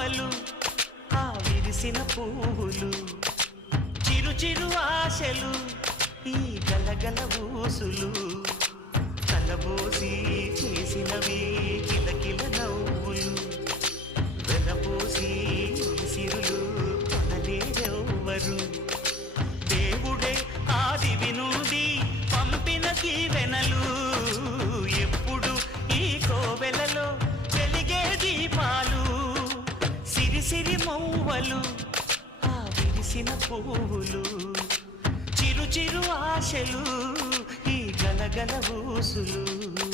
మౌవలు ఆ విరిసిన పువ్వులు చిరు చిరు ఆశలు ఈ గలగల ఊసులు కలబోసి చేసినవి కిలకిల నవ్వులు వెలబోసి సిరులు కొనలేరెవ్వరు దేవుడే ఆదివి నుండి పంపిన దీవెనలు ఎప్పుడు ఈ కోవెలలో వెలిగే దీపాలు సిరి సిరి మౌవలు ఆ విరిసిన పువ్వులు చిరు చిరు ఆశలు ఈ గలగల ఊసులు